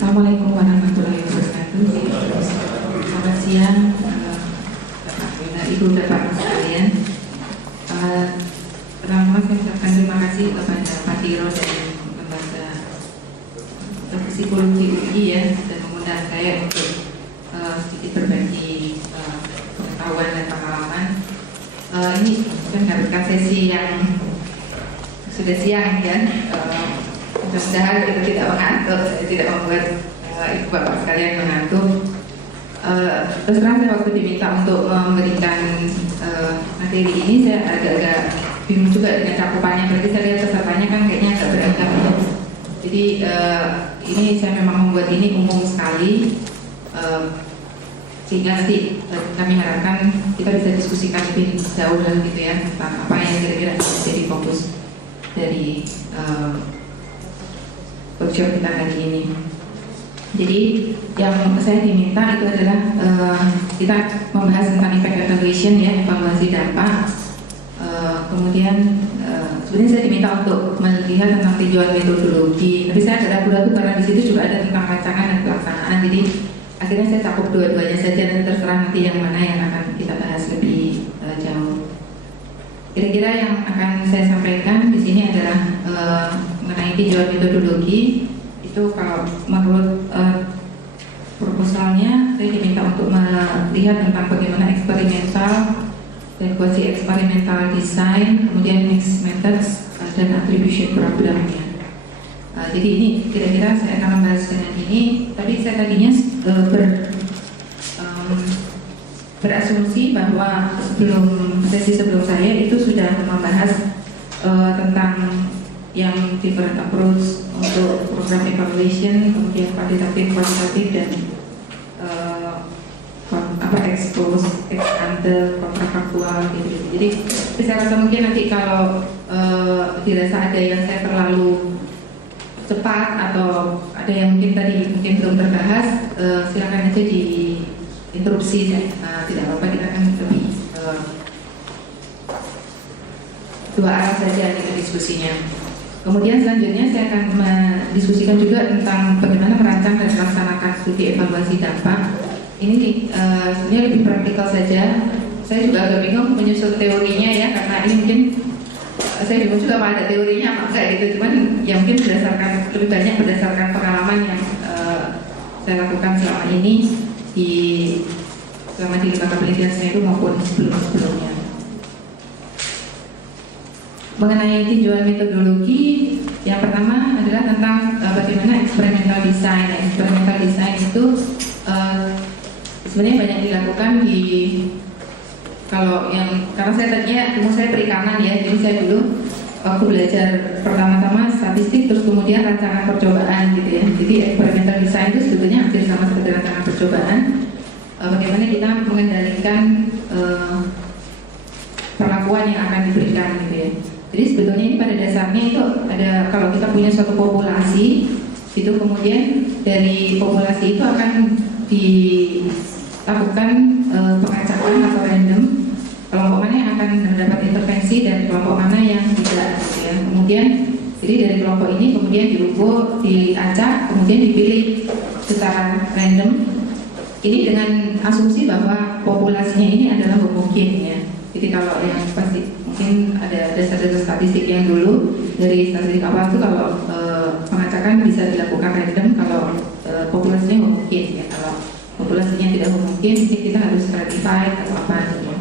Assalamualaikum warahmatullahi wabarakatuh. Selamat siang, Bapak, Ibu, Bapak sekalian. Pertama saya ucapkan terima kasih kepada Pak Tiro dan Lembaga Psikologi UI ya, dan mengundang saya untuk sedikit berbagi pengetahuan dan pengalaman. Ini bukan merupakan sesi yang sudah siang ya. Mudah-mudahan kita tidak mengantuk, tidak membuat ibu bapak sekalian mengantuk. Terus terang saya waktu diminta untuk memberikan materi ini, saya agak-agak bingung juga dengan cakupannya. Berarti saya lihat pesertanya kan kayaknya agak beragam. Jadi ini saya memang membuat ini umum sekali, sehingga nanti kami harapkan kita bisa diskusikan lebih jauh lagi gitu ya, tentang apa yang kira-kira menjadi fokus dari workshop kita hari ini. Jadi yang saya diminta itu adalah kita membahas tentang impact evaluation ya, evaluasi dampak. Kemudian sebenarnya saya diminta untuk melihat tentang tinjauan metodologi, tapi saya agak ragu-ragu karena di situ juga ada tentang rancangan dan pelaksanaan. Jadi akhirnya saya cakup dua-duanya saja dan terserah nanti yang mana yang akan kita bahas lebih jauh. Kira-kira yang akan saya sampaikan di sini adalah mengenai tinjauan metodologi. Itu kalau menurut proposalnya saya diminta untuk melihat tentang bagaimana eksperimental dan quasi eksperimental design, kemudian mixed methods dan attribution problemnya. Jadi ini kira-kira saya akan membahas dengan ini. Tapi saya tadinya berasumsi bahwa sesi sebelum saya itu sudah membahas tentang yang different approach untuk program evaluation, kemudian kuantitatif, kualitatif dan expose, ex ante, kontrafaktual gitu. Jadi saya rasa mungkin nanti kalau dirasa ada yang saya terlalu cepat atau ada yang mungkin tadi mungkin belum terbahas, silakan aja diinterupsi ya. Tidak apa-apa, kita akan lebih dua arah saja gitu diskusinya. Kemudian selanjutnya saya akan mendiskusikan juga tentang bagaimana merancang dan melaksanakan studi evaluasi dampak. Ini sebenarnya lebih praktikal saja. Saya juga agak bingung menyusun teorinya ya, karena ini mungkin saya bingung juga apa ada teorinya apa enggak gitu. Cuman yang mungkin berdasarkan lebih banyak berdasarkan pengalaman yang saya lakukan selama ini selama di lembaga penelitian saya itu maupun sebelumnya. Mengenai tinjauan metodologi, yang pertama adalah tentang bagaimana experimental design. Experimental design itu sebenarnya banyak dilakukan karena saya tadinya ilmu saya perikanan ya, jadi saya dulu waktu belajar pertama-tama statistik, terus kemudian rancangan percobaan gitu ya. Jadi experimental design itu sebetulnya hampir sama seperti rancangan percobaan. Bagaimana kita mengendalikan perlakuan yang akan diberikan gitu ya. Jadi sebetulnya ini pada dasarnya itu ada, kalau kita punya suatu populasi itu kemudian dari populasi itu akan dilakukan pengacakan atau random, kelompok mana yang akan mendapat intervensi dan kelompok mana yang tidak gitu ya. Kemudian jadi dari kelompok ini kemudian diukur, diacak, kemudian dipilih secara random. Ini dengan asumsi bahwa populasinya ini adalah homogen ya. Jadi kalau yang pasti mungkin ada dasar-dasar statistik yang dulu dari statistik awal itu kalau pengacakan bisa dilakukan random kalau populasinya homogen ya. Kalau populasinya tidak homogen mungkin kita harus stratified atau apa gitu.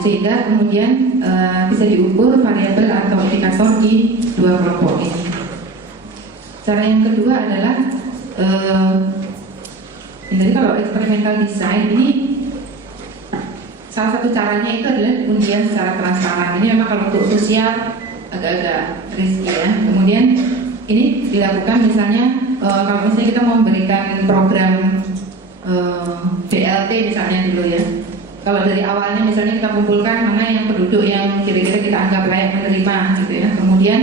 Sehingga kemudian bisa diukur variabel atau indikator di dua kelompok ini. Cara yang kedua adalah jadi kalau eksperimental design ini salah satu caranya itu adalah undian secara transparan. Ini memang kalau untuk sosial agak-agak risky ya. Kemudian ini dilakukan misalnya kalau misalnya kita mau memberikan program BLT misalnya dulu ya. Kalau dari awalnya misalnya kita kumpulkan mana yang penduduk yang kira-kira kita anggap layak menerima gitu ya. Kemudian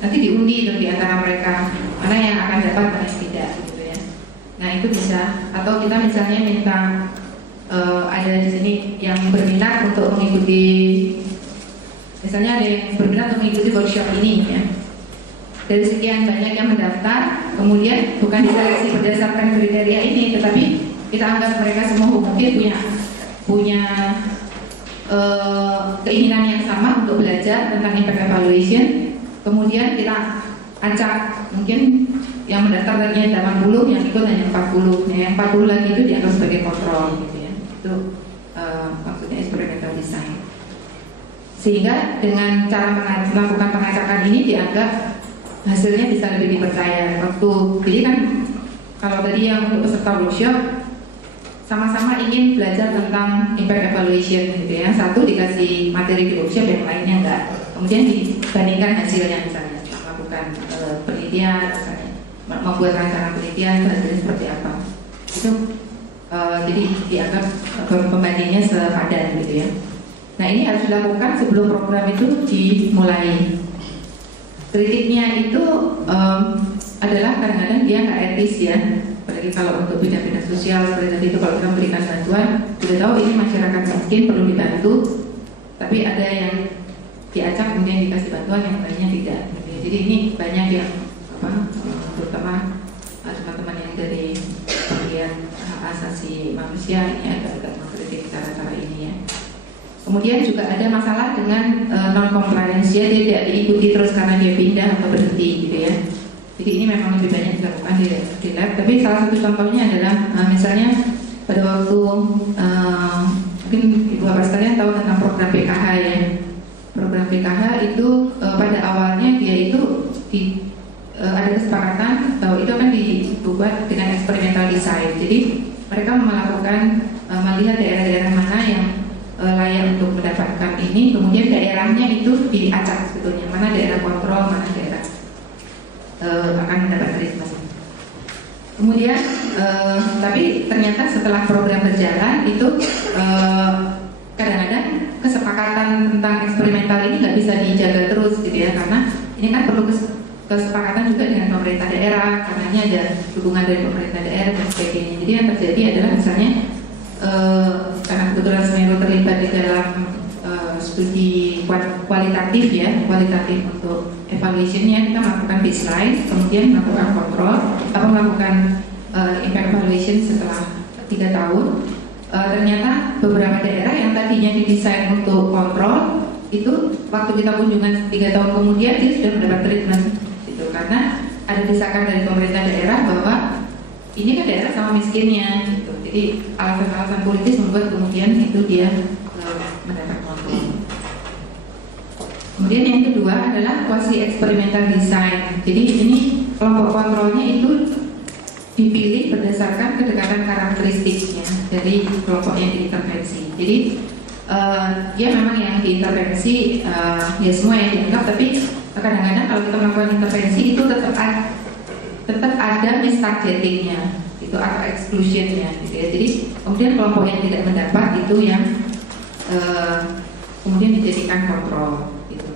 nanti diundi di antara mereka mana yang akan dapat mana yang tidak gitu ya. Nah itu bisa, atau kita misalnya minta ada di sini yang berminat untuk mengikuti, misalnya ada yang berminat untuk mengikuti workshop ini ya. dari sekian banyak yang mendaftar, kemudian bukan diseleksi berdasarkan kriteria ini, tetapi kita anggap mereka semua mungkin punya keinginan yang sama untuk belajar tentang impact evaluation. Kemudian kita acak, mungkin yang mendaftar tadinya 80, yang ikut hanya 40. Nah, yang 40 lagi itu dianggap sebagai kontrol gitu ya. Itu maksudnya experimental design. Sehingga dengan cara melakukan pengacakan ini dianggap hasilnya bisa lebih dipercaya. Jadi kan kalau tadi yang untuk peserta workshop sama-sama ingin belajar tentang impact evaluation gitu ya. Satu dikasih materi di workshop, yang lainnya enggak. Kemudian dibandingkan hasilnya, misalnya melakukan penelitian, misalnya membuat rancangan penelitian, hasilnya seperti apa. Itu jadi dianggap pembandingnya sepadan gitu ya. Nah, ini harus dilakukan sebelum program itu dimulai. Kritiknya itu adalah kadang-kadang dia nggak etis ya, apalagi kalau untuk bidang-bidang sosial seperti tadi itu, kalau kita memberikan bantuan, sudah tahu ini masyarakat miskin perlu dibantu, tapi ada yang diacak kemudian dikasih bantuan, yang lainnya tidak. Jadi ini banyak yang terutama teman-teman yang dari bagian hak asasi manusia ini agak-agak mengkritik cara-cara ini ya. Kemudian juga ada masalah dengan non-compliance, dia tidak diikuti terus karena dia pindah atau berhenti gitu ya. Jadi ini memang lebih banyak dilakukan di lab. Tapi salah satu contohnya adalah misalnya pada waktu mungkin Ibu Bapak sekalian tahu tentang program PKH ya. Program PKH itu pada awalnya dia itu ada kesepakatan bahwa itu akan dibuat dengan experimental design. Jadi mereka melakukan melihat daerah-daerah mana yang layak untuk mendapatkan ini, kemudian daerahnya itu diacak sebetulnya, mana daerah kontrol, mana daerah akan mendapat treatment. Kemudian tapi ternyata setelah program berjalan itu kadang-kadang kesepakatan tentang eksperimental ini nggak bisa dijaga terus gitu ya, karena ini kan perlu kesepakatan juga dengan pemerintah daerah, karena ini ada dukungan dari pemerintah daerah dan sebagainya. Jadi yang terjadi adalah misalnya karena kebetulan Semeru terlibat di dalam studi kualitatif ya, kualitatif untuk evaluationnya, kita melakukan baseline, kemudian melakukan kontrol, atau melakukan impact evaluation setelah 3 tahun. Ternyata beberapa daerah yang tadinya didesain untuk kontrol itu waktu kita kunjungan 3 tahun kemudian dia sudah mendapat treatment gitu, karena ada desakan dari pemerintah daerah bahwa ini kan daerah sama miskinnya gitu. Jadi alasan-alasan politis membuat kemudian itu dia mendapat kontrol. Kemudian yang kedua adalah quasi experimental design. Jadi ini kelompok kontrolnya itu dipilih berdasarkan kedekatan karakteristiknya dari kelompok yang diintervensi. Jadi ya memang yang diintervensi ya semua yang dianggap, tapi kadang-kadang kalau kita melakukan intervensi itu tetap ada mistargetingnya itu, atau exclusionnya gitu ya. Jadi kemudian kelompok yang tidak mendapat itu yang kemudian dijadikan kontrol gitu.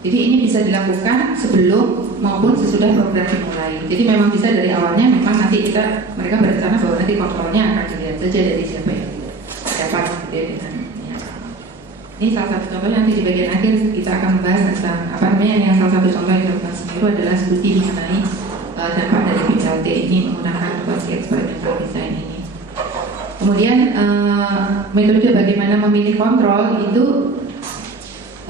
Jadi ini bisa dilakukan sebelum maupun sesudah program dimulai. Jadi memang bisa dari awalnya, memang nanti mereka berencana bahwa nanti kontrolnya akan dilihat saja dari siapa yang tidak dapat gitu ya, dengan ini salah satu contoh. Nanti di bagian akhir kita akan membahas tentang apa namanya yang salah satu contoh yang dilakukan Semeru adalah studi mengenai dampak dari PLT ini menggunakan quasi experimental design ini. Kemudian metode bagaimana memilih kontrol itu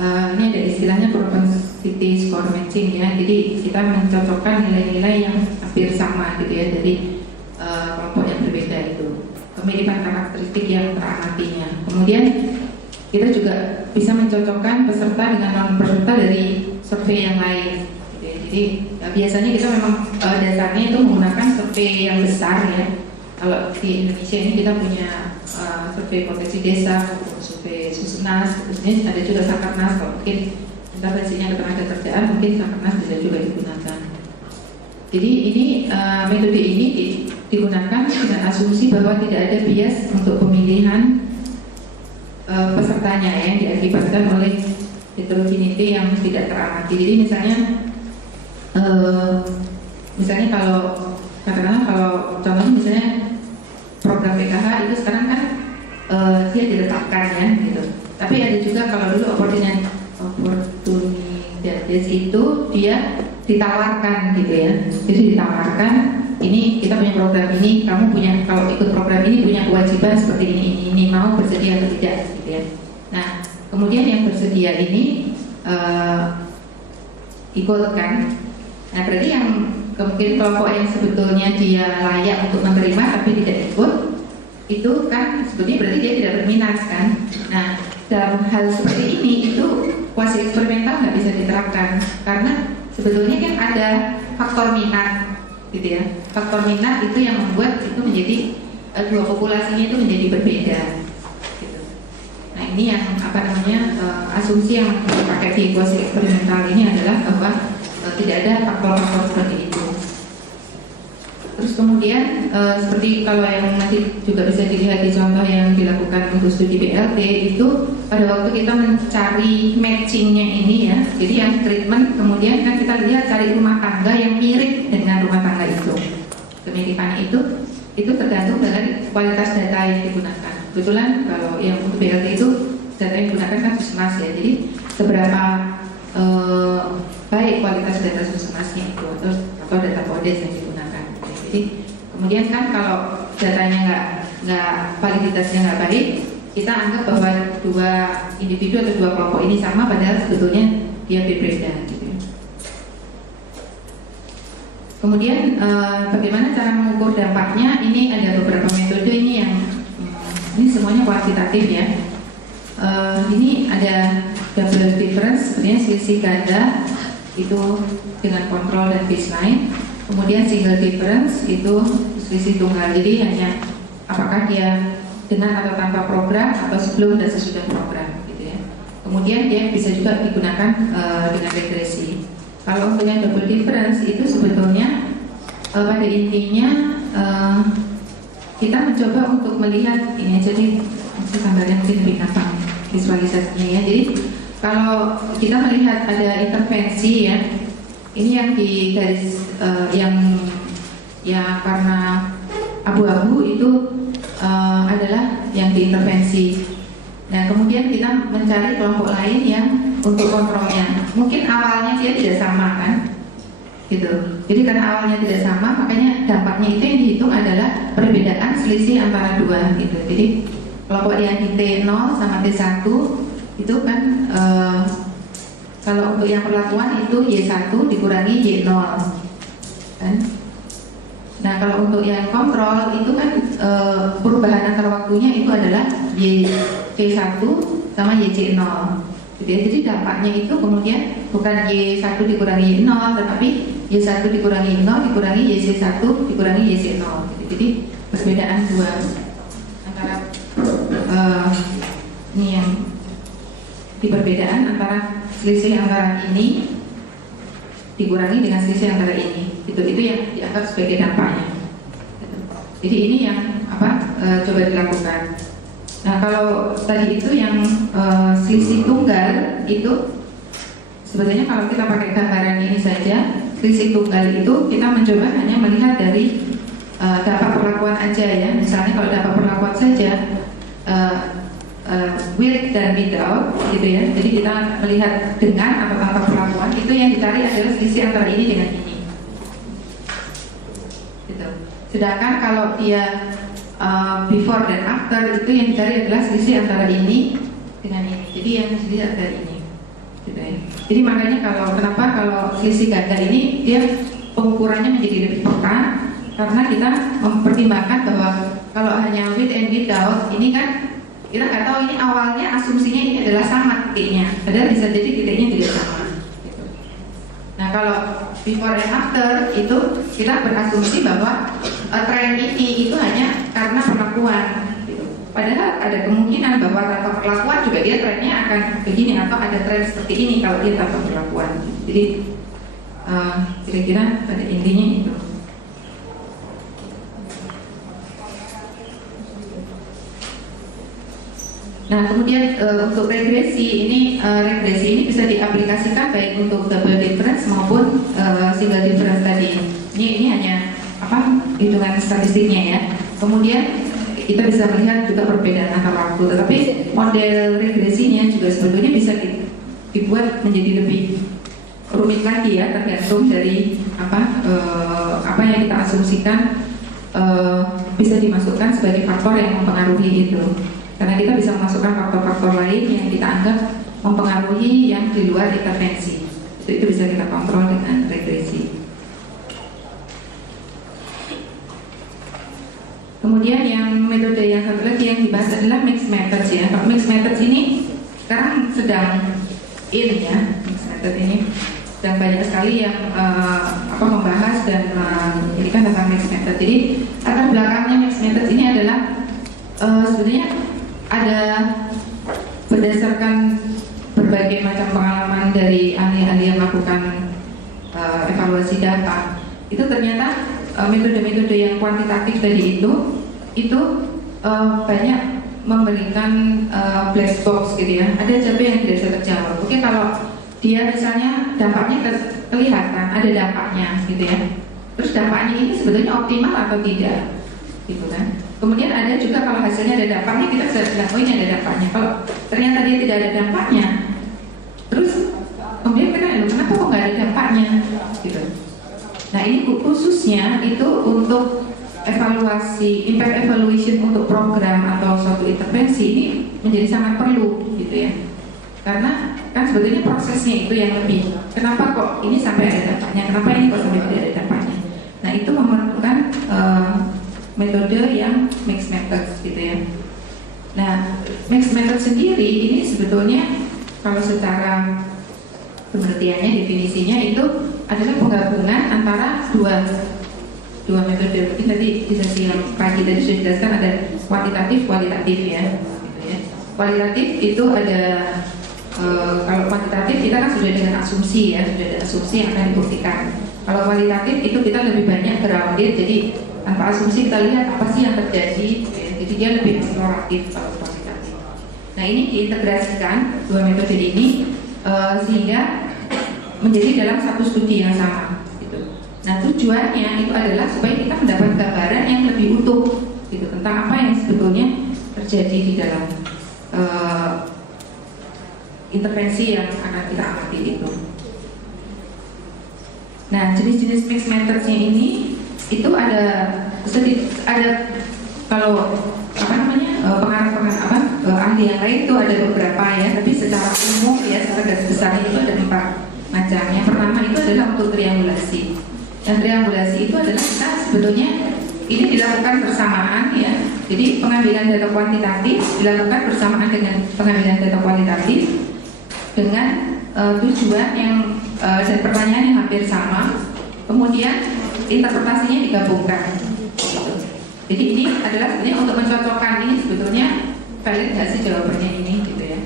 ini ada istilahnya propensity score matching ya. Jadi kita mencocokkan nilai-nilai yang hampir sama gitu ya dari kelompok yang berbeda itu, kemiripan karakteristik yang teramatinya. Kemudian kita juga bisa mencocokkan peserta dengan non peserta dari survei yang lain. Jadi biasanya kita memang dasarnya itu menggunakan survei yang besar ya. Kalau di Indonesia ini kita punya survei potensi desa, survei Susenas, ini ada juga Sakernas. Kalau mungkin intervensinya ketenagakerjaan, mungkin Sakernas bisa juga digunakan. Jadi ini metode ini digunakan dengan asumsi bahwa tidak ada bias untuk pemilihan pesertanya yang diakibatkan oleh heterogeneity yang tidak teramati. Jadi misalnya kalau katakanlah kalau contohnya misalnya program PKH itu sekarang kan dia diletakkan ya gitu. Tapi ada juga kalau dulu opportunities itu dia ditawarkan gitu ya. Jadi ditawarkan, ini kita punya program ini, kamu punya, kalau ikut program ini punya kewajiban seperti ini, mau bersedia atau tidak gitu ya. Nah, kemudian yang bersedia ini ikut kan. Nah, berarti yang kemungkinan kelompok yang sebetulnya dia layak untuk menerima tapi tidak ikut, itu kan sebetulnya berarti dia tidak berminat kan. Nah, dalam hal seperti ini itu kuasi eksperimental nggak bisa diterapkan karena sebetulnya kan ada faktor minat gitu ya. Faktor minat itu yang membuat itu menjadi dua populasinya itu menjadi berbeda gitu. Nah, ini yang asumsi yang dipakai di kuasi eksperimental ini adalah bahwa tidak ada faktor-faktor seperti itu. Terus kemudian seperti kalau yang nanti juga bisa dilihat di contoh yang dilakukan untuk studi BLT itu pada waktu kita mencari matchingnya ini ya, jadi yang treatment kemudian kan kita lihat cari rumah tangga yang mirip dengan rumah tangga itu. Kemiripannya itu tergantung dari kualitas data yang digunakan. Kebetulan kalau yang untuk BLT itu data yang digunakan kan Puskesmas ya, jadi seberapa baik kualitas data Puskesmasnya itu atau data kodes yang digunakan. Jadi kemudian kan kalau datanya nggak validitasnya nggak baik, kita anggap bahwa dua individu atau dua kelompok ini sama padahal sebetulnya dia berbeda. Gitu. Kemudian bagaimana cara mengukur dampaknya? Ini ada beberapa metode ini yang ini semuanya kuantitatif ya. Ini ada double difference, sebenarnya selisih ganda itu dengan kontrol dan baseline. Kemudian single difference itu selisih tunggal, jadi hanya apakah dia dengan atau tanpa program atau sebelum dan sesudah program gitu ya. Kemudian dia bisa juga digunakan dengan regresi. Kalau untuk yang double difference itu sebetulnya pada intinya kita mencoba untuk melihat ini, jadi gambarnya mungkin lebih gampang visualisasinya ya. Jadi kalau kita melihat ada intervensi ya, ini yang di garis yang karena abu-abu itu adalah yang diintervensi. Nah, kemudian kita mencari kelompok lain yang untuk kontrolnya. Mungkin awalnya dia tidak sama kan, gitu. Jadi karena awalnya tidak sama, makanya dampaknya itu yang dihitung adalah perbedaan selisih antara dua, gitu. Jadi kelompok yang di T0 sama T1 itu kan kalau untuk yang perlakuan itu Y1 dikurangi Y0 kan. Nah, kalau untuk yang kontrol itu kan perubahan antar waktunya itu adalah YC1 sama YC0 gitu ya. Jadi dampaknya itu kemudian bukan Y1 dikurangi Y0, tetapi Y1 dikurangi Y0 dikurangi YC1 dikurangi YC0 gitu. Jadi perbedaan dua antara ini yang di perbedaan antara selisih antara ini dikurangi dengan selisih antara ini, itu yang dianggap sebagai dampaknya. Jadi ini yang coba dilakukan. Nah, kalau tadi itu yang selisih tunggal itu sebetulnya kalau kita pakai gambaran ini saja, selisih tunggal itu kita mencoba hanya melihat dari dampak perlakuan aja ya. Misalnya kalau dampak perlakuan saja with dan without gitu ya. Jadi kita melihat dengan atau tanpa perlakuan, itu yang dicari adalah selisih antara ini dengan ini gitu. Sedangkan kalau dia before dan after, itu yang dicari adalah selisih antara ini dengan ini. Jadi yang selisih antara ini gitu ya. Jadi makanya kenapa kalau selisih ganda ini dia pengukurannya menjadi lebih peka, karena kita mempertimbangkan bahwa kalau hanya with and without ini kan kita nggak tahu ini awalnya asumsinya ini adalah sama titiknya, padahal bisa jadi titiknya tidak sama. Gitu. Nah, kalau before and after itu kita berasumsi bahwa tren ini itu hanya karena perlakuan. Gitu. Padahal ada kemungkinan bahwa tanpa perlakuan juga dia trennya akan begini, atau ada tren seperti ini kalau dia tanpa perlakuan. Jadi kira-kira pada intinya itu. Nah, kemudian untuk regresi ini bisa diaplikasikan baik untuk double difference maupun single difference tadi. Ini hanya hitungan statistiknya ya. Kemudian kita bisa melihat juga perbedaan antar waktu. Tetapi model regresinya juga sebetulnya bisa dibuat menjadi lebih rumit lagi ya, tergantung dari apa yang kita asumsikan bisa dimasukkan sebagai faktor yang mempengaruhi itu. Karena kita bisa memasukkan faktor-faktor lain yang kita anggap mempengaruhi yang di luar intervensi. Itu bisa kita kontrol dengan regresi. Kemudian yang metode yang satu lagi yang dibahas adalah mixed methods ya. Kalau mixed methods ini sekarang sedang in ya, mixed method ini, dan banyak sekali yang membahas dan menjadikan tentang mixed method. Jadi latar belakangnya mixed method ini adalah sebenarnya ada berdasarkan berbagai macam pengalaman dari ahli-ahli yang melakukan evaluasi data. Itu ternyata metode-metode yang kuantitatif tadi itu banyak memberikan black box gitu ya. Ada jawaban yang tidak bisa terjawab. Oke, kalau dia misalnya dampaknya kelihatan, ada dampaknya gitu ya. Terus dampaknya ini sebetulnya optimal atau tidak, gitu kan? Kemudian ada juga kalau hasilnya ada dampaknya, kita bisa bilang oh ini ada dampaknya. Kalau ternyata dia tidak ada dampaknya, terus kemudian kenapa kok nggak ada dampaknya, gitu. Nah ini khususnya itu untuk evaluasi, impact evaluation untuk program atau suatu intervensi ini menjadi sangat perlu gitu ya. Karena kan sebetulnya prosesnya itu yang lebih, kenapa kok ini sampai ada dampaknya, kenapa ini kok sampai tidak ada dampaknya. Nah itu memerlukan metode yang mixed method gitu ya. Nah mixed method sendiri ini sebetulnya kalau secara pengertiannya, definisinya itu adalah penggabungan antara dua metode. Mungkin tadi di sesi yang pagi tadi sudah dijelaskan ada kuantitatif, kualitatif ya. Gitu ya. Kualitatif itu ada kalau kuantitatif kita kan sudah dengan asumsi ya, sudah ada asumsi yang akan dibuktikan. Kalau kualitatif itu kita lebih banyak grounded, jadi tanpa asumsi kita lihat apa sih yang terjadi. Ya. Jadi dia lebih eksploratif kalau kuantitatif. Nah ini diintegrasikan dua metode ini sehingga menjadi dalam satu studi yang sama gitu. Nah tujuannya itu adalah supaya kita mendapat gambaran yang lebih utuh gitu tentang apa yang sebetulnya terjadi di dalam intervensi yang akan kita amati itu. Nah jenis-jenis mixed methods-nya ini itu ada kalau pengarang ahli yang lain itu ada beberapa ya, tapi secara umum ya secara garis besar itu ada 4 macam. Yang pertama itu adalah untuk triangulasi. Dan triangulasi itu adalah kita sebetulnya ini dilakukan bersamaan ya. Jadi pengambilan data kuantitatif dilakukan bersamaan dengan pengambilan data kualitatif dengan tujuan yang dan pertanyaan yang hampir sama. Kemudian interpretasinya digabungkan. Jadi ini adalah sebenarnya untuk mencocokkan ini sebetulnya valid nggak sih jawabannya ini gitu ya.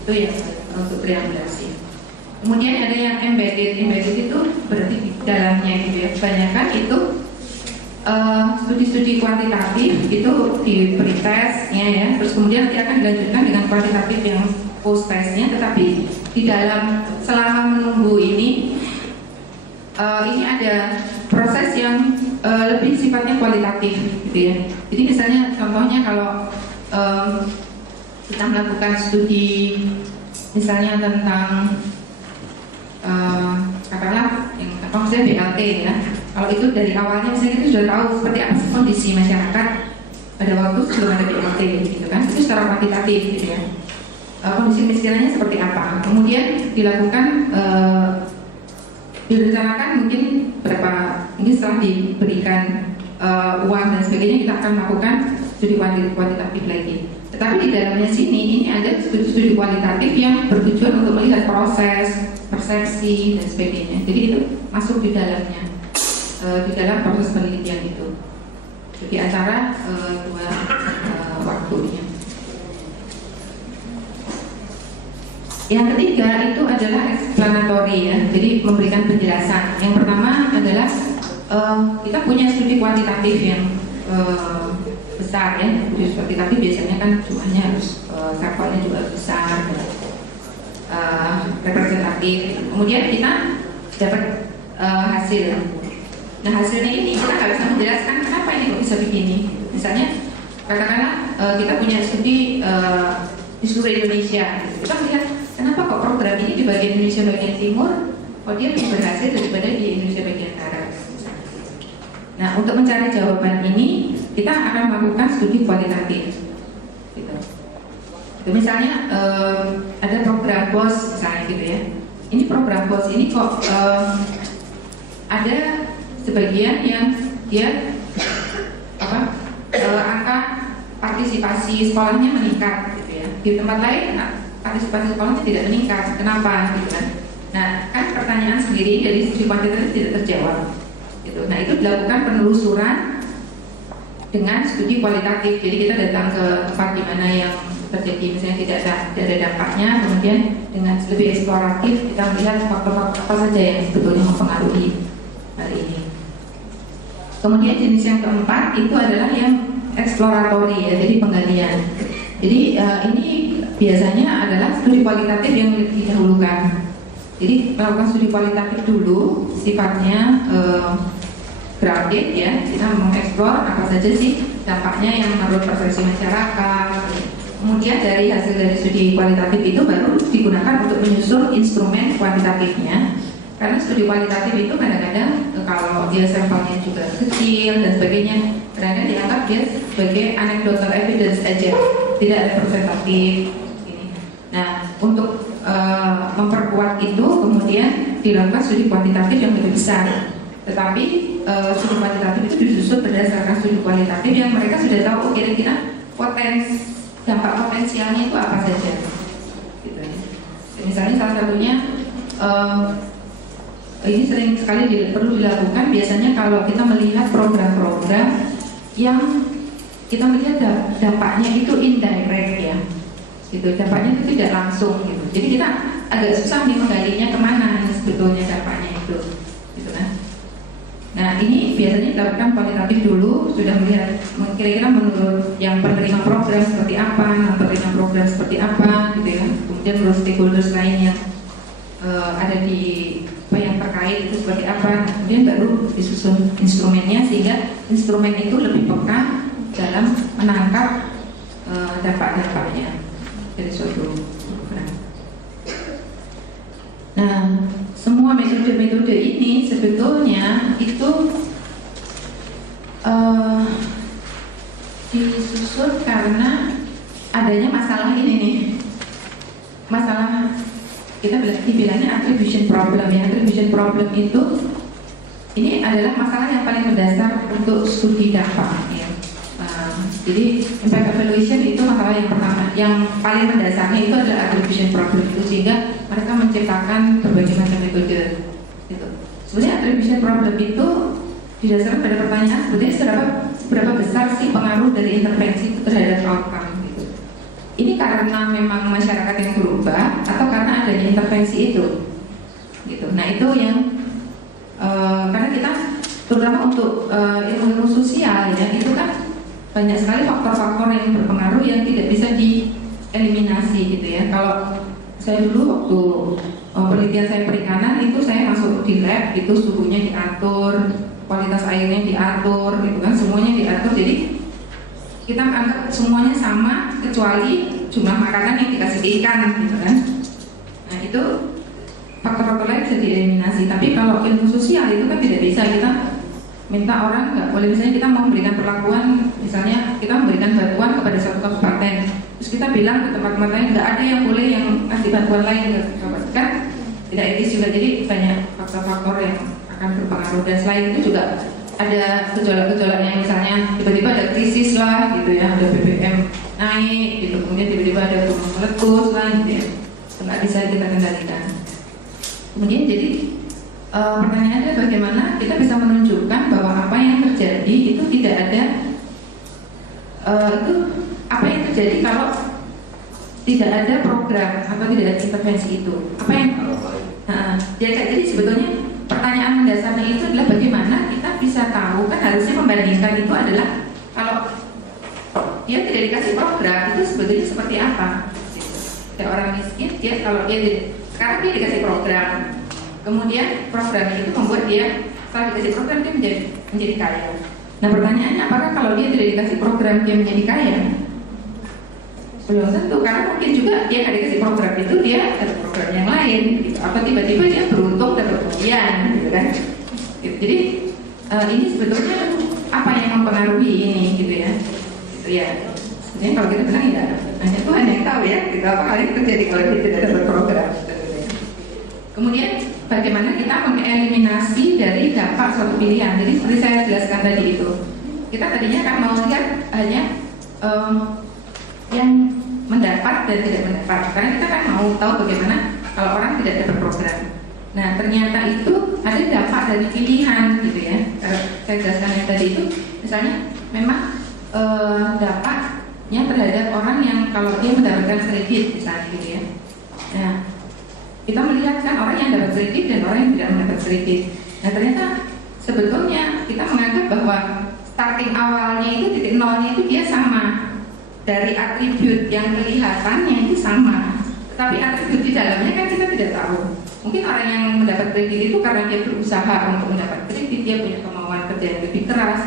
Itu yang untuk triangulasi. Kemudian ada yang embedded itu berarti di dalamnya gitu ya. Kebanyakan itu studi-studi kuantitatif itu di pretestnya ya. Terus kemudian nanti akan dilanjutkan dengan kuantitatif yang post testnya. Tetapi di dalam selama menunggu ini ada proses yang lebih sifatnya kualitatif gitu ya. Jadi misalnya contohnya kalau kita melakukan studi misalnya tentang katakanlah yang maksudnya BLT ya. Kalau itu dari awalnya misalnya kita sudah tahu seperti apa sih kondisi masyarakat pada waktu sebelum ada BLT gitu kan. Itu secara kuantitatif gitu ya. Kondisi kemiskinannya seperti apa. Kemudian dilakukan direncanakan mungkin setelah diberikan uang dan sebagainya kita akan melakukan studi kuantitatif lagi. Tetapi di dalamnya sini ini ada studi kualitatif yang bertujuan untuk melihat proses, persepsi dan sebagainya. Jadi itu masuk di dalamnya, di dalam proses penelitian itu. Jadi antara dua waktunya. Yang ketiga itu adalah explanatory ya, jadi memberikan penjelasan. Yang pertama adalah kita punya studi kuantitatif yang besar ya. Studi kuantitatif biasanya kan jumlahnya harus sampelnya juga besar, representatif. Kemudian kita dapat hasil. Nah hasilnya ini kita nggak bisa menjelaskan kenapa ini kok bisa begini. Misalnya katakanlah kita punya studi di seluruh Indonesia. Kita melihat kenapa kok program ini di bagian Indonesia bagian timur kok dia lebih berhasil daripada di Indonesia bagian barat. Nah, untuk mencari jawaban ini kita akan melakukan studi kualitatif. Gitu. Itu misalnya ada program BOS misalnya gitu ya. Ini program BOS ini kok ada sebagian yang dia angka partisipasi sekolahnya meningkat gitu ya. Di tempat lain partisipasi sekolahnya tidak meningkat. Kenapa gitu kan? Nah, kan pertanyaan sendiri dari studi kuantitatif tidak terjawab. Gitu. Nah, itu dilakukan penelusuran dengan studi kualitatif. Jadi kita datang ke tempat di mana yang terjadi misalnya tidak ada dampaknya, kemudian dengan lebih eksploratif kita melihat faktor-faktor apa saja yang sebetulnya mempengaruhi hal ini. Kemudian jenis yang keempat itu adalah yang eksploratori ya, jadi penggalian. Jadi ini biasanya adalah studi kualitatif yang didahulukan. Jadi melakukan studi kualitatif dulu, sifatnya grounded ya, kita mengeksplor apa saja sih dampaknya yang menurut persepsi masyarakat. Kemudian dari hasil dari studi kualitatif itu baru digunakan untuk menyusun instrumen kuantitatifnya. Karena studi kualitatif itu kadang-kadang kalau dia sampelnya juga kecil dan sebagainya, kadang-kadang dianggap dia sebagai anecdotal evidence aja, tidak representatif. Nah, untuk memperkuat itu kemudian dilakukan studi kuantitatif yang lebih besar. Tetapi studi kuantitatif itu disusun berdasarkan studi kualitatif yang mereka sudah tahu kira-kira dampak potensialnya itu apa saja. Gitu ya. Misalnya salah satunya ini sering sekali perlu dilakukan biasanya kalau kita melihat program-program yang kita melihat dampaknya itu indirect ya. Gitu, dampaknya itu tidak langsung gitu. Jadi kita agak susah nih menggalinya kemana sebetulnya dampaknya itu, gitu kan? Nah ini biasanya dilakukan kualitatif dulu, sudah melihat kira-kira menurut yang penerima program seperti apa, penerima program seperti apa, gitu ya. Kemudian menurut stakeholders lain yang ada di apa yang terkait itu seperti apa. Kemudian baru disusun instrumennya sehingga instrumen itu lebih peka dalam menangkap dampak-dampaknya dari suatu program. Nah, semua metode-metode ini sebetulnya itu disusun karena adanya masalah ini nih, masalah kita dibilangnya attribution problem ya. Attribution problem itu ini adalah masalah yang paling mendasar untuk studi dampak ya. Jadi impact evaluation itu masalah yang pertama, yang paling mendasarnya itu adalah attribution problem itu, sehingga mereka menciptakan berbagai macam metode. Gitu. Sebenarnya attribution problem itu didasarkan pada pertanyaan sebetulnya seberapa besar sih pengaruh dari intervensi itu terhadap outcome. Gitu. Ini karena memang masyarakat yang berubah atau karena adanya intervensi itu. Gitu. Nah itu yang karena kita terutama untuk ilmu sosial ya itu kan banyak sekali faktor-faktor yang berpengaruh yang tidak bisa dieliminasi gitu ya. Kalau saya dulu waktu penelitian saya perikanan itu saya masuk di lab itu suhunya diatur, kualitas airnya diatur gitu kan, semuanya diatur. Jadi kita anggap semuanya sama kecuali jumlah makanan yang dikasih ke ikan gitu kan. Nah itu faktor-faktor lain bisa dieliminasi. Tapi kalau ilmu sosial itu kan tidak bisa, kita minta orang nggak boleh, misalnya kita mau memberikan perlakuan, misalnya kita memberikan bantuan kepada satu kabupaten, terus kita bilang ke tempat-tempat lain nggak ada yang boleh yang ngasih bantuan lain kan tidak etis juga. Jadi banyak faktor-faktor yang akan berpengaruh. Dan selain itu juga ada gejolak-gejolak yang misalnya tiba-tiba ada krisis lah gitu ya, ada BBM naik gitu, kemudian tiba-tiba ada gunung meletus lah gitu ya, nggak bisa kita kendalikan. Kemudian jadi pertanyaannya bagaimana kita bisa menunjukkan bahwa apa yang terjadi itu tidak ada itu apa yang terjadi kalau tidak ada program atau tidak ada intervensi itu apa yang jadi sebetulnya pertanyaan mendasarnya itu adalah bagaimana kita bisa tahu, kan harusnya membandingkan itu adalah kalau dia tidak dikasih program itu sebetulnya seperti apa. Ada orang miskin dia kalau dia sekarang dia dikasih program, kemudian program itu membuat dia setelah dikasih program dia menjadi kaya. Nah pertanyaannya apakah kalau dia tidak dikasih program dia menjadi kaya? Belum tentu, karena mungkin juga dia nggak dikasih program itu dia ada program yang lain gitu. Atau tiba-tiba dia beruntung dapat kemudian, gitu kan. Jadi ini sebetulnya apa yang mempengaruhi ini, gitu ya. Gitu ya. Sebenarnya kalau kita bilang ya hanya Tuhan yang tahu ya, gitu apa hal yang terjadi kalau kita tidak ada berprogram. Gitu ya. Kemudian bagaimana kita mengeliminasi dari dampak suatu pilihan. Jadi seperti saya jelaskan tadi itu, kita tadinya kan mau lihat hanya yang mendapat dan tidak mendapat, karena kita kan mau tahu bagaimana kalau orang tidak ada berprogram. Nah ternyata itu ada dampak dari pilihan, gitu ya. Saya jelaskan yang tadi itu, misalnya memang dampaknya terhadap orang yang kalau dia mendapatkan kredit misalnya, gitu ya. Nah kita melihat kan orang yang dapat kredit dan orang yang tidak mendapat kredit. Nah ternyata sebetulnya kita menganggap bahwa starting awalnya itu titik nolnya itu dia sama, dari atribut yang kelihatannya itu sama, tapi atribut di dalamnya kan kita tidak tahu. Mungkin orang yang mendapat kredit itu karena dia berusaha untuk mendapat kredit, dia punya kemauan kerja yang lebih keras,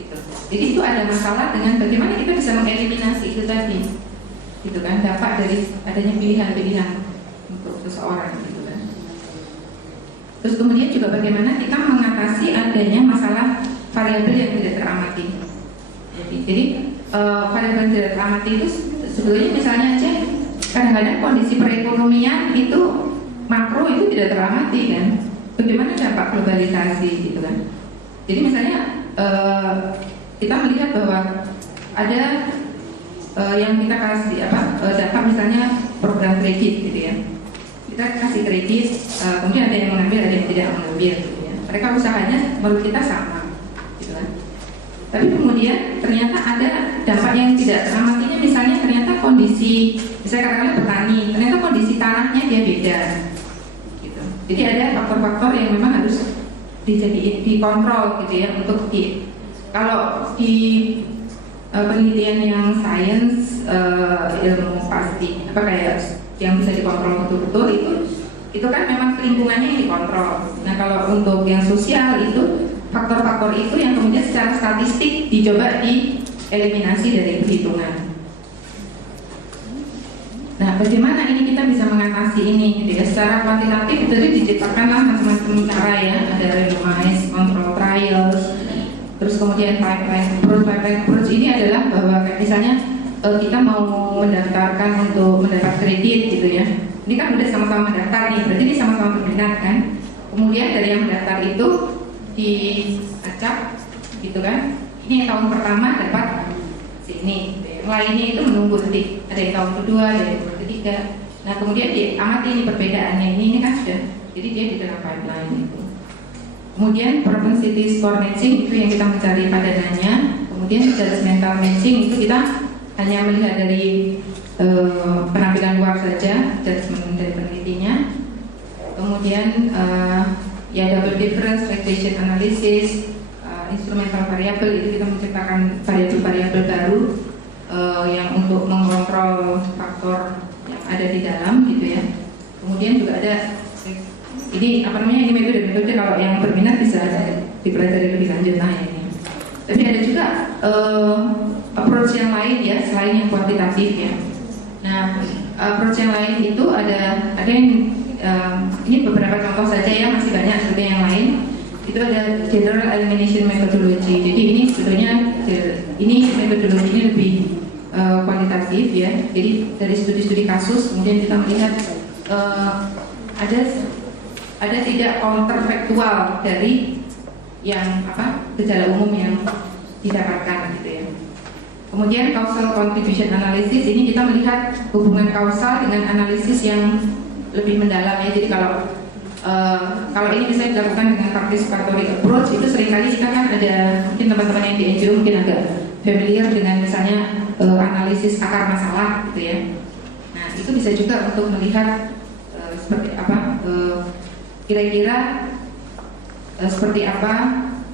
gitu. Jadi itu ada masalah dengan bagaimana kita bisa mengeliminasi itu tadi, gitu kan, dampak dari adanya pilihan-pilihan untuk seseorang, gitu kan. Terus kemudian juga bagaimana kita mengatasi adanya masalah variabel yang tidak teramati. Jadi variabel yang tidak teramati itu sebetulnya misalnya aja kadang-kadang kondisi perekonomian itu makro itu tidak teramati kan. Bagaimana dampak globalisasi, gitu kan. Jadi misalnya kita melihat bahwa ada yang kita kasih dampak misalnya program kredit, gitu ya. Kita kasih kredit, kemudian ada yang mengambil, ada yang tidak mengambil, gitu ya. Mereka usahanya menurut kita sama, gitu kan. Tapi kemudian ternyata ada dampak yang tidak teramatinya, misalnya ternyata kondisi, misalnya katakanlah petani, ternyata kondisi tanahnya dia beda, gitu. Jadi ada faktor-faktor yang memang harus dikontrol, gitu ya, untuk kalau di penelitian yang sains ilmu pasti kayak yang bisa dikontrol betul-betul itu kan memang lingkungannya yang dikontrol. Nah kalau untuk yang sosial itu faktor-faktor itu yang kemudian secara statistik dicoba dieliminasi dari perhitungan. Nah bagaimana ini kita bisa mengatasi ini, gitu ya. Secara kuantitatif itu diciptakanlah macam-macam cara ya, ada randomized control trials, terus kemudian pipeline approach ini adalah bahwa misalnya kita mau mendaftarkan untuk mendapat kredit, gitu ya. Ini kan udah sama-sama mendaftar nih, berarti ini sama-sama berminat kan. Kemudian dari yang mendaftar itu diacak, gitu kan. Ini yang tahun pertama dapat sini, yang lainnya itu menunggu nanti ada yang tahun kedua, ada yang tahun ketiga. Nah kemudian diamati ini perbedaannya ini kan sudah, jadi dia di dalam pipeline itu. Kemudian propensity score matching itu yang kita mencari padanannya. Kemudian judgmental matching itu kita hanya melihat dari penampilan luar saja, judgment dari penelitinya. Kemudian ya double difference regression analysis, instrumental variable itu kita menciptakan variabel-variabel baru yang untuk mengontrol faktor yang ada di dalam, gitu ya. Kemudian juga ada ini ini metode-metode kalau yang berminat bisa dipelajari lebih lanjut lah ini. Tapi ada juga approach yang lain ya selain yang kuantitatif ya. Nah approach yang lain itu ada yang ini beberapa contoh saja ya, masih banyak seperti yang lain. Itu ada general elimination methodology. Jadi ini sebetulnya ini metodologi ini lebih kuantitatif ya. Jadi dari studi-studi kasus kemudian kita melihat ada tidak counterfactual dari yang gejala umum yang didapatkan, gitu ya. Kemudian causal contribution analysis ini kita melihat hubungan kausal dengan analisis yang lebih mendalam ya. Jadi kalau ini bisa dilakukan dengan participatory approach, itu seringkali kita kan ada mungkin teman-teman yang di NGO mungkin agak familiar dengan misalnya analisis akar masalah, gitu ya. Nah itu bisa juga untuk melihat seperti apa kira-kira seperti apa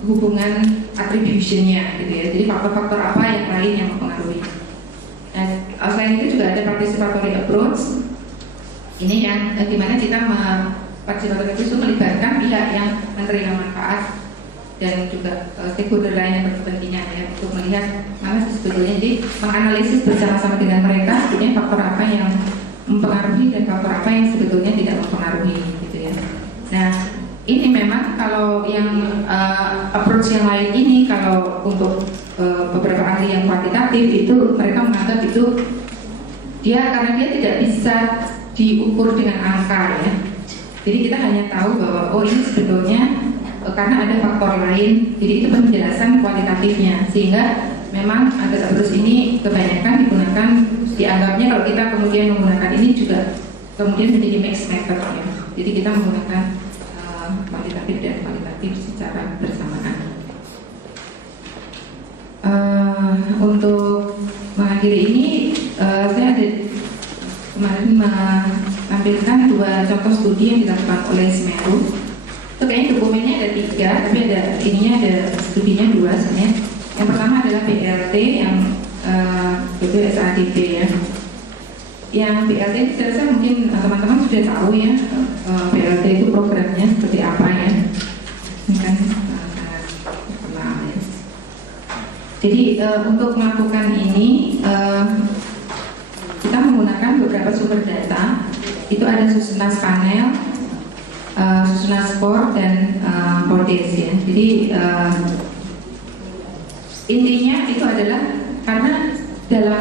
hubungan attribution-nya, gitu ya. Jadi faktor-faktor apa yang lain yang mempengaruhi. Nah, selain itu juga ada participatory approach. Ini yang dimana kita participatory approach itu melibatkan pihak yang menerima manfaat dan juga stakeholder lain yang berkepentingan ya, untuk melihat mana sih sebetulnya, jadi menganalisis bersama-sama dengan mereka sebetulnya faktor apa yang mempengaruhi dan faktor apa yang sebetulnya tidak mempengaruhi, gitu ya. Nah ini memang kalau yang approach yang lain ini, kalau untuk beberapa ahli yang kuantitatif itu mereka menganggap itu karena dia tidak bisa diukur dengan angka ya. Jadi kita hanya tahu bahwa ini sebetulnya karena ada faktor lain. Jadi itu penjelasan kualitatifnya, sehingga memang agar approach ini kebanyakan digunakan, dianggapnya kalau kita kemudian menggunakan ini juga kemudian menjadi mixed method ya. Jadi kita menggunakan kuantitatif dan kualitatif secara bersamaan. Untuk mengakhiri ini saya ada kemarin menampilkan 2 contoh studi yang dilakukan oleh Semeru. Itu kayaknya dokumennya ada 3, tapi ada studinya 2 sebenarnya. Yang pertama adalah BLT yang itu SADP ya. Yang BLT ini saya rasa mungkin teman-teman sudah tahu ya, BLT itu programnya seperti apa ya. Ini kan sangat terkenal ya. Jadi untuk melakukan ini kita menggunakan beberapa sumber data. Itu ada Susunas panel, Susunas score, dan Podes ya. Jadi intinya itu adalah karena dalam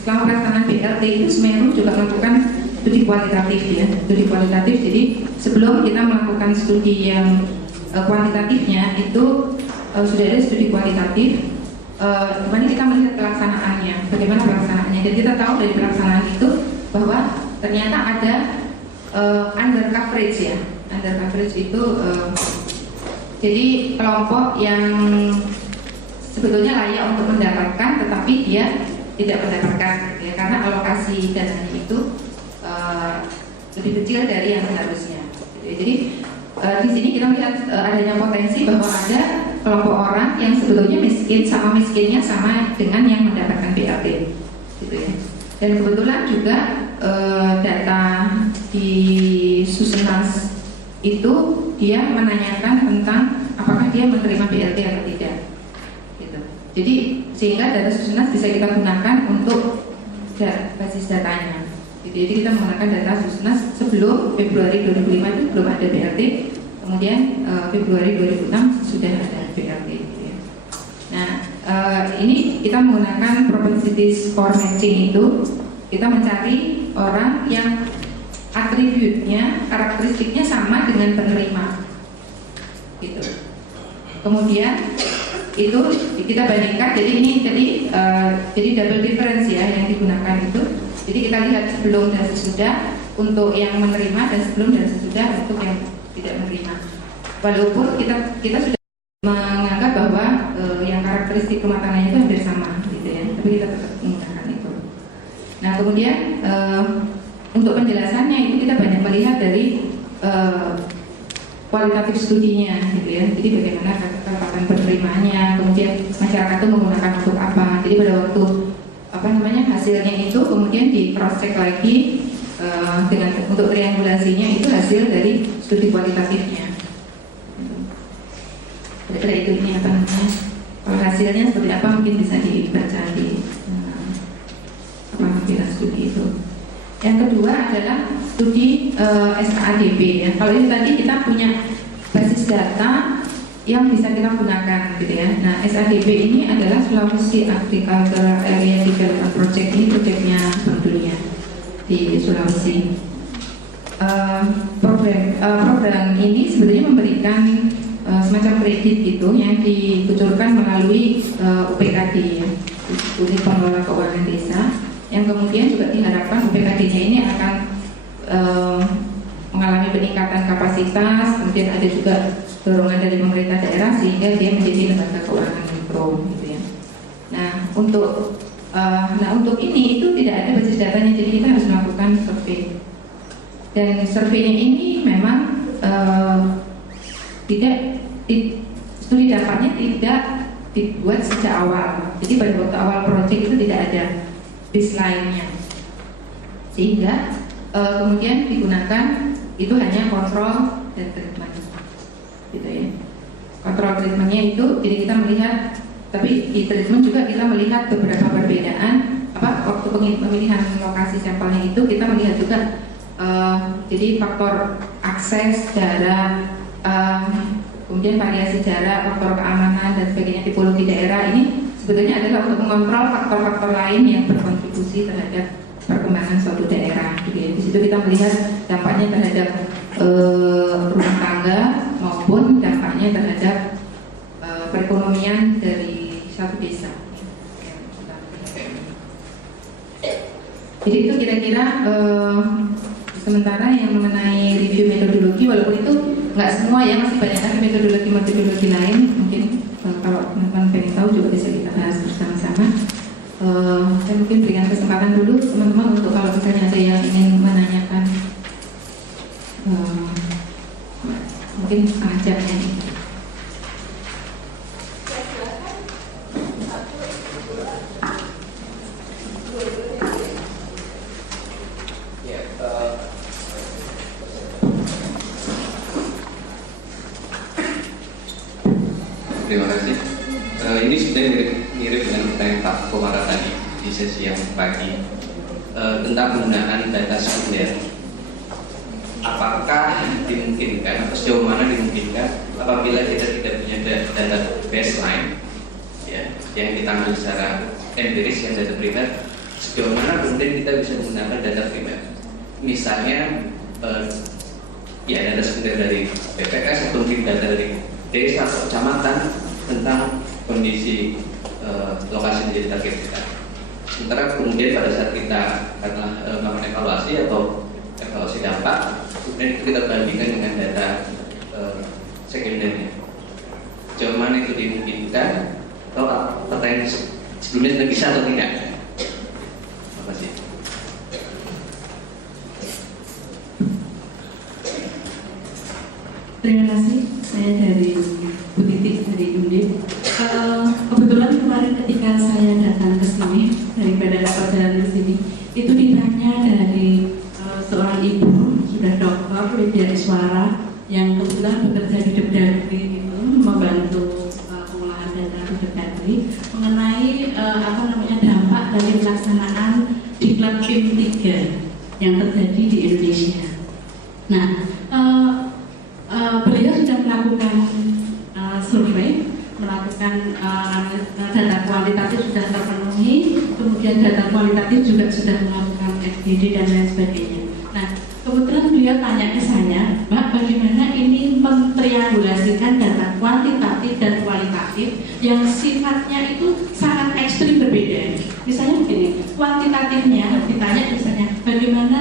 selama pelaksanaan BLT itu Semeru juga melakukan studi kualitatif ya, studi kualitatif. Jadi sebelum kita melakukan studi yang kuantitatifnya itu sudah ada studi kualitatif. Kemarin kita melihat pelaksanaannya, bagaimana pelaksanaannya, dan kita tahu dari pelaksanaan itu bahwa ternyata ada under coverage ya. Under coverage itu jadi kelompok yang sebetulnya layak untuk mendapatkan, tetapi dia tidak mendapatkan ya, karena alokasi dananya itu lebih kecil dari yang seharusnya. Jadi di sini kita melihat adanya potensi bahwa ada kelompok orang yang sebetulnya miskinnya sama dengan yang mendapatkan BLT, gitu ya. Dan kebetulan juga data di Susunas itu dia menanyakan tentang apakah dia menerima BLT atau tidak. Jadi sehingga data Susunas bisa kita gunakan untuk basis datanya. Jadi kita menggunakan data Susunas sebelum Februari 2005 itu belum ada BLT, kemudian Februari 2006 sudah ada BLT. Gitu ya. Nah ini kita menggunakan propensity score matching itu, kita mencari orang yang atributnya, karakteristiknya sama dengan penerima. Gitu. Kemudian itu kita bandingkan, jadi ini jadi double difference ya yang digunakan itu. Jadi kita lihat sebelum dan sesudah untuk yang menerima dan sebelum dan sesudah untuk yang tidak menerima. Walaupun kita sudah menganggap bahwa yang karakteristik rumah tangganya itu hampir sama gitu ya, tapi kita tetap menggunakan itu. Nah kemudian untuk penjelasannya itu kita banyak melihat dari kualitatif studinya gitu ya. Jadi bagaimana ketepatan penerimaannya, kemudian masyarakat itu menggunakan untuk apa. Jadi pada waktu hasilnya itu kemudian di cross check lagi dengan untuk triangulasinya itu hasil dari studi kualitatifnya. Kira-kira itu ini kalau hasilnya seperti apa mungkin bisa dibaca di studi itu. Yang kedua adalah studi SADP ya. Kalau ini tadi kita punya basis data yang bisa kita gunakan gitu ya. Nah SADP ini adalah Sulawesi Agricultural Area Development Project, ini proyeknya Bank Dunia di Sulawesi. Program ini sebenarnya memberikan semacam kredit gitu yang dikucurkan melalui UPKD ya, Unit Pengelola Keuangan Desa, yang kemudian juga diharapkan UPKD-nya ini akan mengalami peningkatan kapasitas, kemudian ada juga dorongan dari pemerintah daerah sehingga dia menjadi lembaga keuangan mikro gitu ya. Nah untuk ini itu tidak ada basis datanya, jadi kita harus melakukan survei. Dan surveinya ini memang studi dampaknya tidak dibuat sejak awal. Jadi pada waktu awal proyek itu tidak ada baseline-nya, sehingga kemudian digunakan itu hanya kontrol dan treatment, gitu ya. Kontrol treatmentnya itu, jadi kita melihat, tapi di treatment juga kita melihat beberapa perbedaan. Waktu pemilihan lokasi sampelnya itu kita melihat juga, jadi faktor akses, jarak, kemudian variasi jarak, faktor keamanan dan sebagainya, tipologi daerah ini sebetulnya adalah untuk mengontrol faktor-faktor lain yang berkontribusi terhadap perkembangan suatu daerah. Di situ kita melihat dampaknya terhadap rumah tangga maupun dampaknya terhadap perekonomian dari satu desa. Jadi itu kira-kira sementara yang mengenai review metodologi, walaupun itu nggak semua ya, masih banyak lagi metodologi lain. Mungkin kalau teman-teman pengen tahu juga bisa kita bahas bersama-sama. Saya mungkin berikan kesempatan dulu teman-teman untuk kalau misalnya ada yang ingin menanyakan, mungkin setengah jam ini. Terima kasih. Ini sebenarnya mirip dengan pertanyaan Pak Komara tadi di sesi yang pagi tentang penggunaan data sekunder. Apakah dimungkinkan atau sejauh mana dimungkinkan apabila kita tidak punya data baseline, ya, yang kita ambil secara empiris, yang data primer, sejauh mana kemudian kita bisa menggunakan data primer? Misalnya, ya data sekunder dari BPS atau mungkin data dari desa atau kecamatan tentang kondisi lokasi menjadi target kita. Sementara kemudian pada saat kita melakukan evaluasi atau evaluasi dampak, kemudian itu kita bandingkan dengan data sekundernya. Sejauh mana itu dimungkinkan? Atau pertanyaan sebelumnya sudah bisa atau tidak? Terima kasih. Terima kasih. Saya dari Bu Titik dari Undip. Kebetulan kemarin ketika saya datang ke sini daripada perjalanan ke sini, itu ditanya dari seorang ibu sudah dokter Widya Iswara yang kebetulan bekerja di Depdagri itu membantu pengolahan data di Depdagri mengenai dampak dari pelaksanaan Diklat PIM 3 yang terjadi di Indonesia. Nah, beliau sudah melakukan survei, melakukan data kualitatif sudah terpenuhi, kemudian data kualitatif juga sudah melakukan FGD dan lain sebagainya. Nah, kebetulan beliau tanya ke saya, Mbak, bagaimana ini mentriangulasikan data kuantitatif dan kualitatif yang sifatnya itu sangat ekstrim berbeda. Misalnya begini, kuantitatifnya ditanya misalnya bagaimana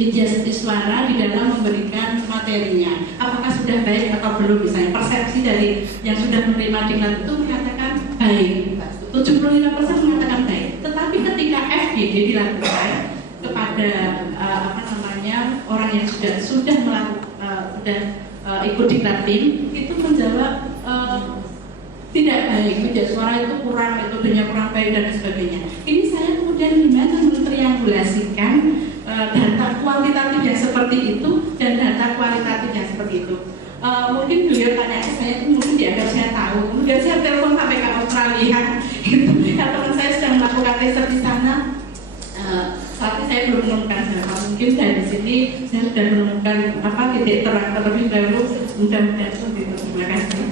Widya Iswara di dalam memberikan materinya, apakah sudah baik atau belum, misalnya persepsi dari yang sudah menerima diklat itu mengatakan baik, 75% mengatakan baik, tetapi ketika FGD dilakukan kepada orang yang sudah melakukan ikut diklat PIM, itu menjawab tidak baik, Widya Iswara itu kurang, metodenya kurang baik dan sebagainya. Ini saya kemudian gimana mentriangulasikan data kuantitatif yang seperti itu dan data kualitatif yang seperti itu. Mungkin beliau tanya ke saya itu mungkin dianggap saya tahu. Kemudian saya telepon sampai ke Australia. Karena teman saya sedang melakukan riset di sana. Saat ini saya belum menemukan siapa. Mungkin dari sini saya sudah menemukan titik terang terlebih dahulu. Mudah-mudahan seperti itu. Terima kasih.